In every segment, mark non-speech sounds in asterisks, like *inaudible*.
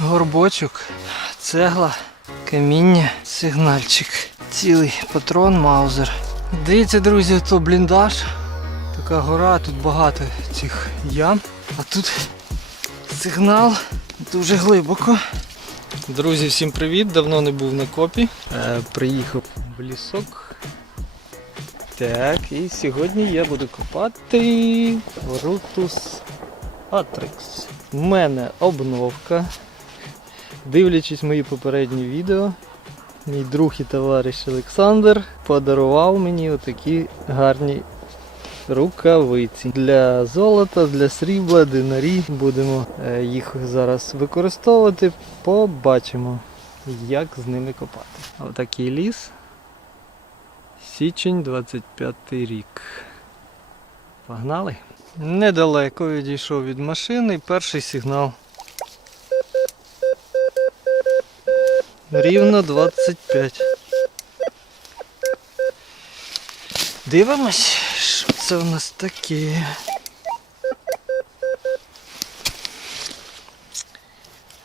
горбочок, цегла, каміння, сигнальчик. Цілий патрон Маузер. Дивіться, друзі, то бліндаж. Така гора, тут багато цих ям. А тут сигнал дуже глибоко. Друзі, всім привіт! Давно не був на копі. Е, приїхав в лісок. Так, і сьогодні я буду копати Рутус Атрикс. У мене обновка. Дивлячись мої попередні відео, мій друг і товариш Олександр подарував мені отакі гарні рукавиці. Для золота, для срібла, динарі. Будемо е, їх зараз використовувати. Побачимо, як з ними копати. Отакий ліс. Січень 25 рік. Погнали. Недалеко відійшов від машини. Перший сигнал. Рівно 25. Дивимось, що це у нас таке.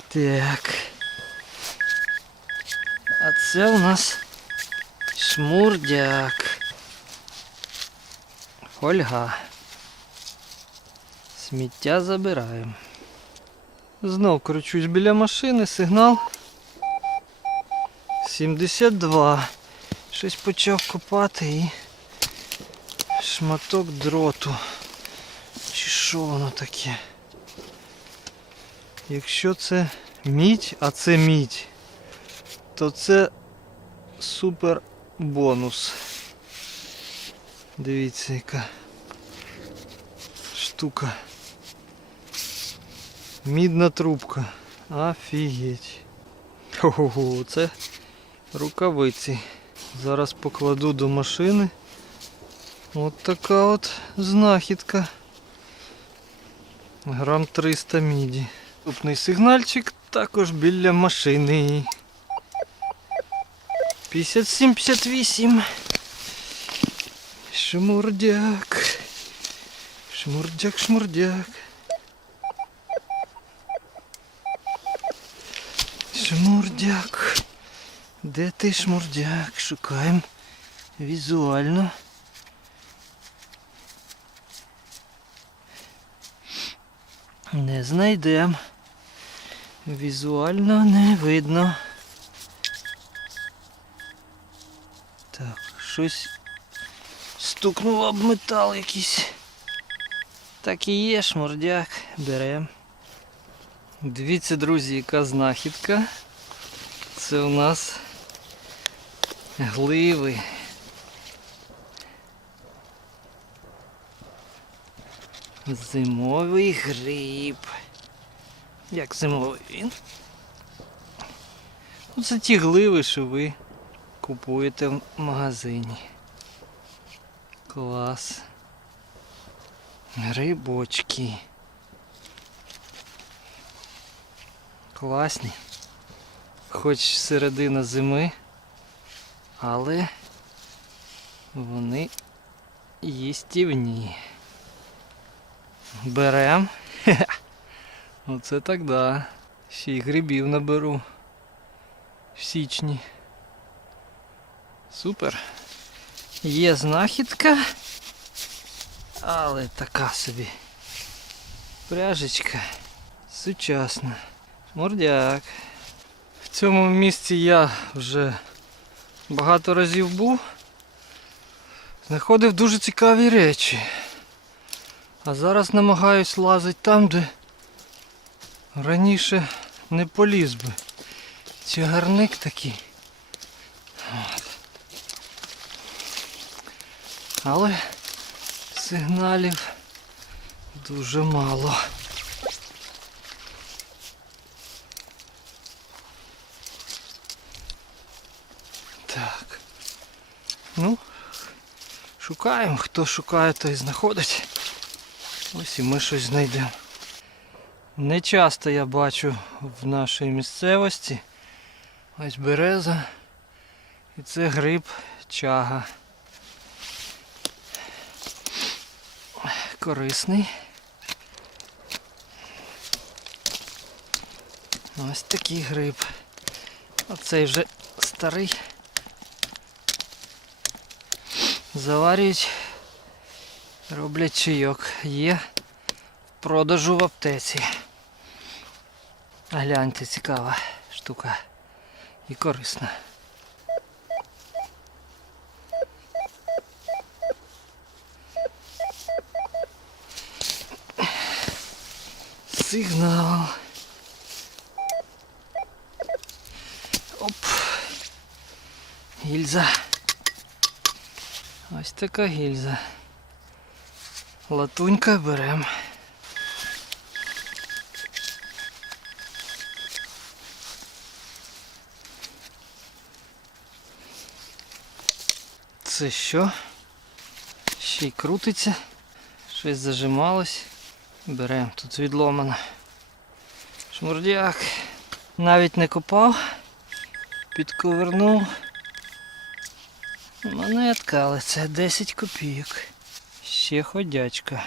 Так. А це у нас шмурдяк. Ольга. Сміття забираємо. Знов кручусь біля машини, сигнал. 72. Щось почав копати і шматок дроту. Чи що воно таке? Якщо це мідь, а це мідь, то це супер бонус. Дивіться, яка штука. Мідна трубка. Офігеть. Ого, це рукавиці. Зараз покладу до машини. От така от знахідка. Грам 300 міді. Наступний сигнальчик також біля машини. 57-58. Шмурдяк. Шмурдяк, шмурдяк. Шмурдяк. Де ти шмурдяк? Шукаємо візуально. Не знайдемо. Візуально не видно. Так, щось стукнуло об метал якийсь. Так і є, шмурдяк. Берем. Дивіться, друзі, яка знахідка. Це у нас гливи. Зимовий гриб. Як зимовий він? Ну, це ті гливи, що ви купуєте в магазині. Клас. Грибочки. Класні. Хоч середина зими, але вони їстівні. Берем. *laughs* Оце так да. Ще й грибів наберу. В січні. Супер. Є знахідка. Але така собі. Пряжечка. Сучасна. Мордяк. В цьому місці я вже багато разів був. Знаходив дуже цікаві речі. А зараз намагаюсь лазити там, де раніше не поліз би. Чагарник такий. От. Але сигналів дуже мало. Так. Ну, шукаємо. Хто шукає, той знаходить. Ось і ми щось знайдемо. Не часто я бачу в нашій місцевості. Ось береза. І це гриб чага. Корисний. Ось такий гриб. Оцей вже старий. Заварюють, роблять чайок. Є в продажу в аптеці. Гляньте, цікава штука і корисна. Сигнал. Оп. Гільза. Ось така гільза. Латунька берем. Це що? Ще й крутиться. Щось зажималось. Берем, тут відломано. Шмурдяк. Навіть не копав. Підковернув. Монетка, але це 10 копійок. Ще ходячка.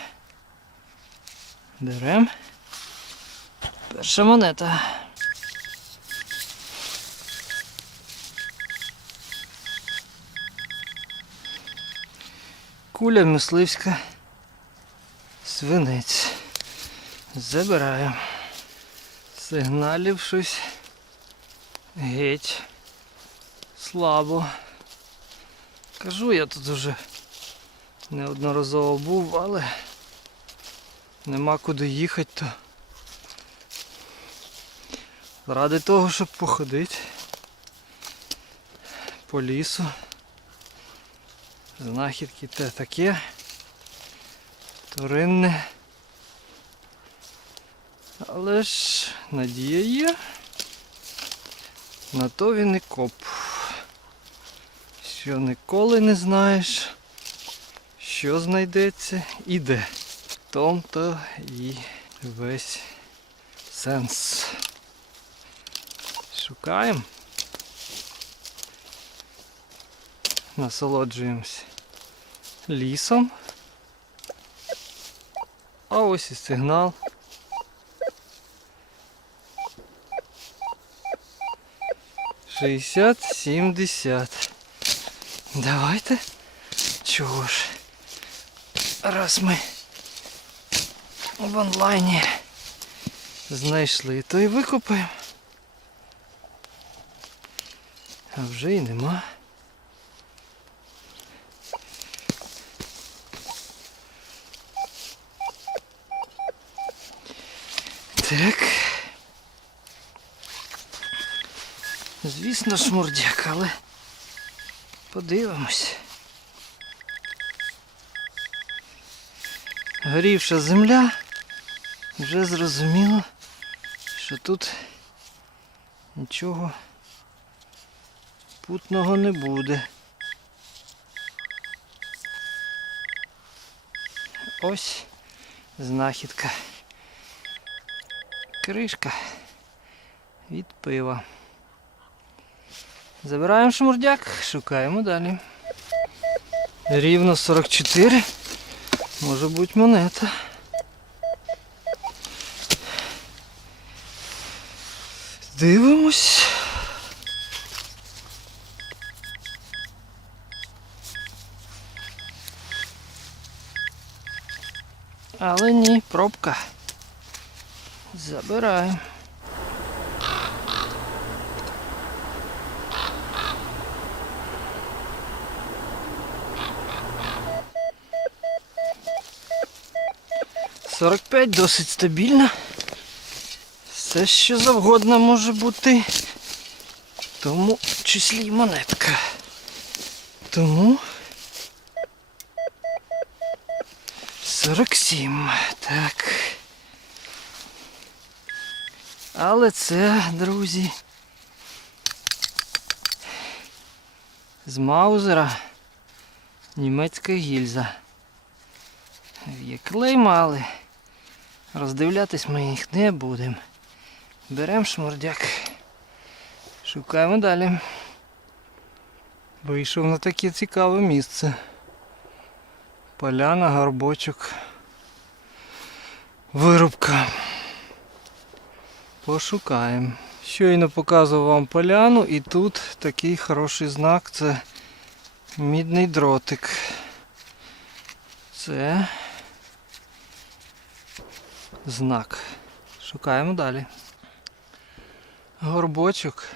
Берем. Перша монета. Куля мисливська. Свинець. Забираю. Сигналів щось. Геть. Слабо. Кажу, я тут уже неодноразово був, але нема куди їхати, то ради того, щоб походити по лісу. Знахідки те таке. Туринне. Але ж надія є. На то він і коп. Що ніколи не знаєш, що знайдеться і де. В тому-то і весь сенс. Шукаємо. Насолоджуємось лісом. А ось і сигнал. Шістдесят, сімдесят. Давайте. Чого ж? Раз ми в онлайні знайшли, то і викопаємо. А вже й нема. Так. Звісно, шмурдяк, але подивимось. Горівша земля, вже зрозуміло, що тут нічого путного не буде. Ось знахідка. Кришка від пива. Забираємо шмурдяк, шукаємо далі. Рівно 44. Може бути монета. Дивимось. Але ні, пробка. Забираємо. Сорок п'ять досить стабільно. Все що завгодно може бути. Тому в числі й монетка. Тому 47. Так. Але це, друзі, з Маузера німецька гільза. Є клейма, але роздивлятись ми їх не будемо. Беремо шмурдяк. Шукаємо далі. Вийшов на таке цікаве місце. Поляна, горбочок. Вирубка. Пошукаємо. Щойно показував вам поляну і тут такий хороший знак це мідний дротик. Це знак. Шукаємо далі. Горбочок.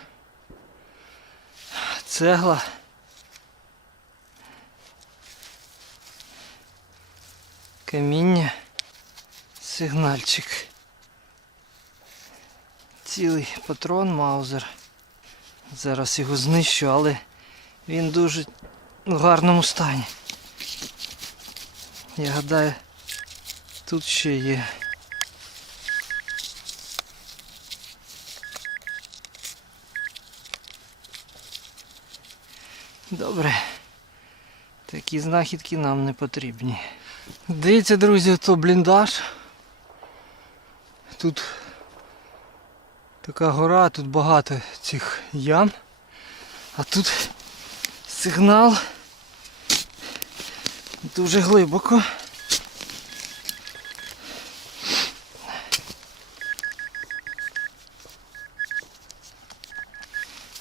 Цегла. Каміння. Сигнальчик. Цілий патрон Маузер. Зараз його знищу, але він дуже в гарному стані. Я гадаю, тут ще є. Добре. Такі знахідки нам не потрібні. Дивіться, друзі, то бліндаж. Тут така гора, тут багато цих ям. А тут сигнал дуже глибоко.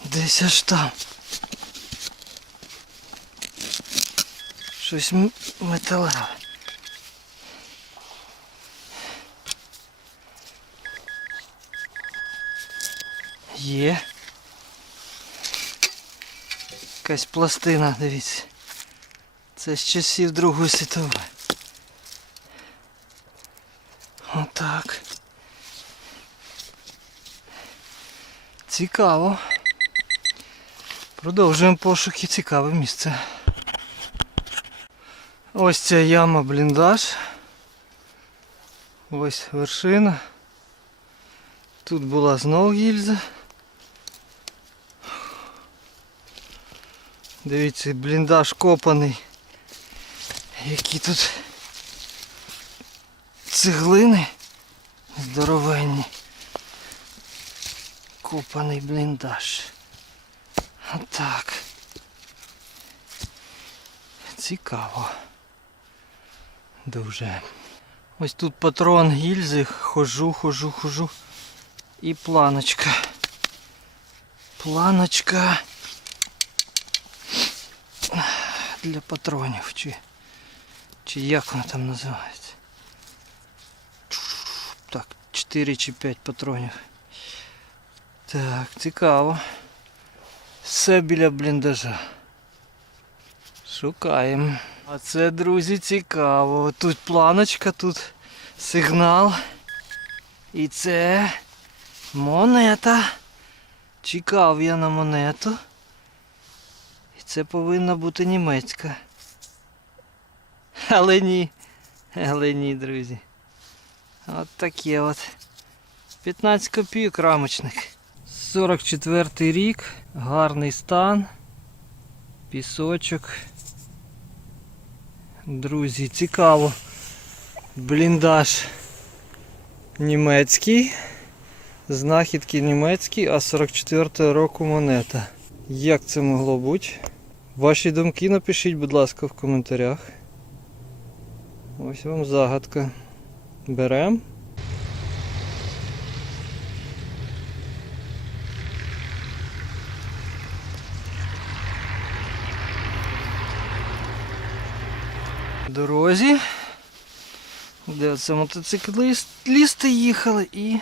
Десь аж там. Щось металеве. Є. Якась пластина, дивіться. Це з часів Другої світової. Отак. Цікаво. Продовжуємо пошуки, цікаве місце. Ось ця яма бліндаж. Ось вершина. Тут була знову гільза. Дивіться, бліндаж копаний. Які тут цеглини здоровенні. Копаний бліндаж. Отак. Цікаво. Дуже. Ось тут патрон гільзи, хожу, хожу, хожу. І планочка. Планочка для патронів. Чи, чи як вона там називається? Так, 4 чи 5 патронів. Так, цікаво. Все біля бліндажа. Шукаємо. А це, друзі, цікаво. Тут планочка, тут сигнал. І це монета. Чекав я на монету. І це повинна бути німецька. Але ні. Але ні, друзі. От таке от. 15 копійок рамочник. 44 рік, гарний стан, пісочок. Друзі, цікаво. Бліндаж німецький. Знахідки німецькі, а 44 року монета. Як це могло бути? Ваші думки напишіть, будь ласка, в коментарях. Ось вам загадка. Беремо. Дорозі. Де це мотоциклісти їхали і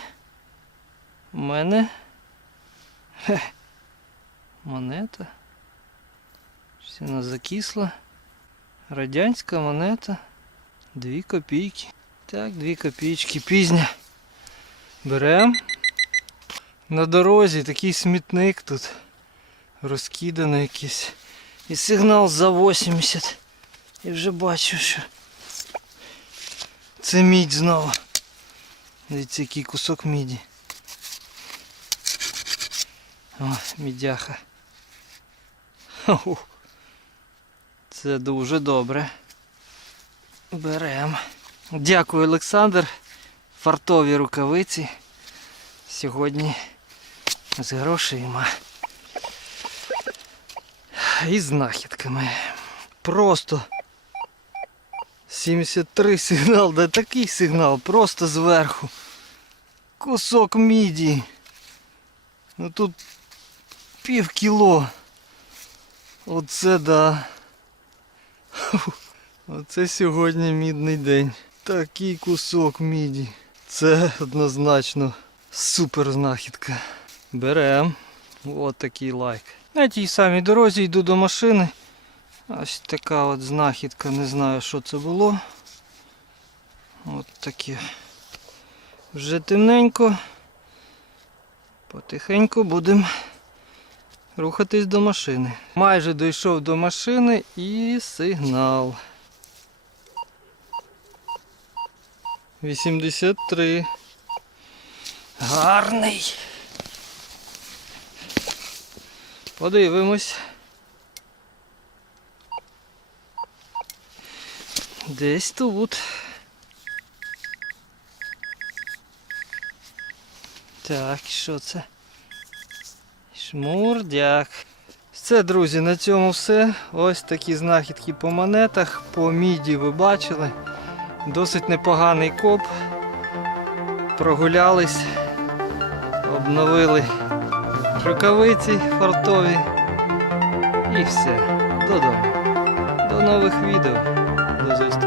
у мене хе, монета. Щось вона закисла. Радянська монета. Дві копійки. Так, дві копійки пізня. Берем. На дорозі такий смітник тут. Розкиданий якийсь. І сигнал за 80. І вже бачу, що це мідь знову. Дивіться, який кусок міді. О, мідяха. Це дуже добре. Берем. Дякую, Олександр. Фартові рукавиці. Сьогодні з грошима. І знахідками. Просто 73 *laughs* сигнал, да такий сигнал, просто зверху. кусок міді. Ну тут пів кіло. Оце да. *laughs* Оце сьогодні мідний день. Такий кусок міді. Це однозначно супер знахідка. Берем. От такий лайк. На тій самій дорозі йду до машини. Ось така от знахідка, не знаю, що це було. От таке. Вже темненько. Потихеньку будемо рухатись до машини. Майже дійшов до машини і сигнал. 83. Гарний. Подивимось. Десь тут. Так, що це? Шмурдяк. Все, друзі, на цьому все. Ось такі знахідки по монетах, по міді ви бачили. Досить непоганий коп. Прогулялись, обновили рукавиці фартові. І все. Додому. До нових відео. До зустрічі.